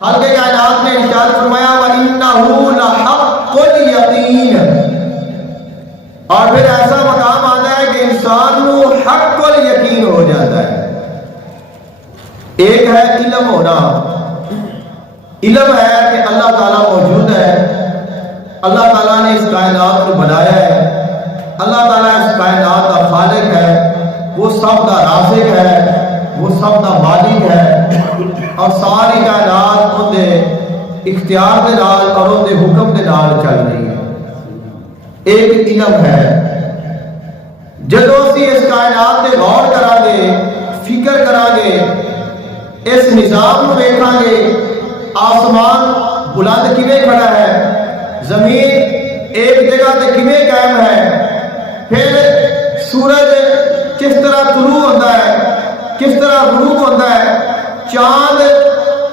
خالق کائنات نے ارشاد فرمایا وَإِنَّهُ لَحَقُّ الْيَقِينِ، اور پھر ایسا مقام آتا ہے کہ انسان کو حق الیقین ہو جاتا ہے۔ ایک ہے علم ہونا، علم ہے کہ اللہ تعالیٰ موجود ہے، اللہ تعالیٰ نے اس کائنات کو بنایا ہے، اللہ تعالیٰ اس کائنات کا خالق ہے، وہ سب کا رازق ہے، وہ سب کا مالک ہے، اور ساری کائنات ان دے اختیار دے نال اور ان دے حکم دے نال چل رہی ہے۔ ایک علم ہے۔ جدو اسی اس کائنات تے غور کرا گے، فکر کرا گے، اس نظام کو دیکھا گے، آسمان بلند کیویں کھڑا ہے، زمین ایک جگہ تے کیویں قائم ہے، پھر سورج کس طرح طلوع ہوتا ہے، کس طرح غروب ہوتا ہے، چاند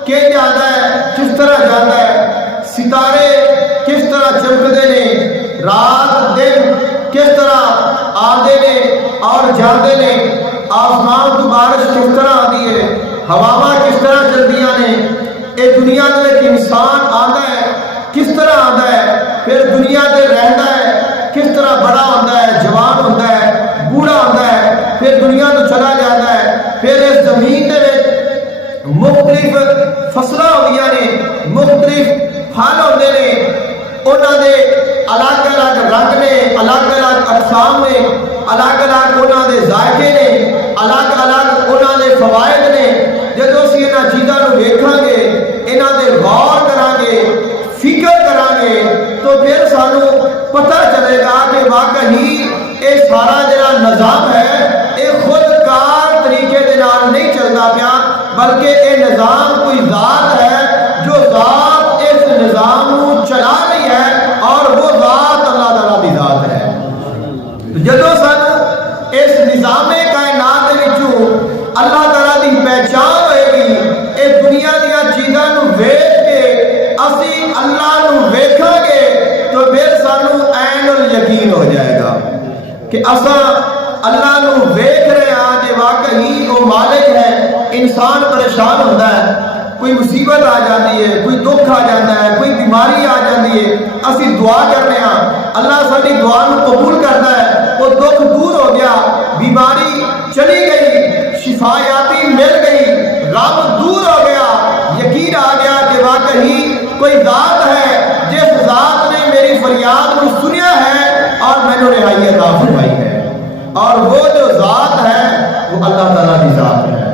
کہ جاتا ہے، کس طرح جاتا ہے، ستارے کس طرح چمکتے ہیں، رات دن کس طرح آتے ہیں اور جاتے ہیں، آسمان تو بارش کس طرح آتی ہے، ہواواں کس طرح چلدیاں نے، اے دنیا میں ایک انسان آتا ہے کس طرح آتا ہے، پھر دنیا تے رہتا ہے کس طرح بڑا ہوتا ہے، جوان ہوتا ہے، بوڑھا ہوتا ہے، پھر دنیا تو چلا جاتا ہے، پھر اس زمین دے مختلف فصلیں ہوندیاں نے، مختلف پھل ہوندے نے، انہاں دے الگ الگ رنگ نے، الگ الگ اقسام نے، الگ الگ انہاں دے ذائقے نے، الگ الگ انہاں دے فوائد نے۔ جدو اسی انہاں چیزاں نوں ویکھاں گے، انہاں دے غور کراں گے، فکر کراں گے، تو پھر سانوں پتہ چلے گا کہ واقعی یہ سارا جڑا نظام ہے یہ خود کار طریقے دے نال نہیں چلتا پیا، بلکہ یہ نظام کوئی ذات ہے جو ذات اس نظام کو چلا رہی ہے، اور وہ ذات اللہ تعالیٰ کی ذات ہے۔ جدو سانو اس نظام کائنات دے وچوں اللہ تعالیٰ کی پہچان ہوئے گی، اس دنیا دیا چیزاں نو ویکھ کے اسی اللہ نو ویکھاں گے، تو پھر سانو عین الیقین ہو جائے گا کہ اساں اللہ نو ویکھ رہے ہاں کہ واقعی وہ مالک ہے۔ انسان پریشان ہوتا ہے، کوئی مصیبت آ جاتی ہے، کوئی دکھ آ جاتا ہے، کوئی بیماری آ جاتی ہے، اسی دعا کرنے ہاں، اللہ ساری دعا نو قبول کرتا ہے، وہ دکھ دور ہو گیا، بیماری چلی گئی، شفایاتی مل گئی، غم دور ہو گیا، یقین آ گیا کہ واقعی کوئی ذات ہے جس ذات نے میری فریاد کو سنیا ہے اور میں نے رہائی عطا فرمائی ہے، اور وہ جو ذات ہے وہ اللہ تعالیٰ کی ذات ہے۔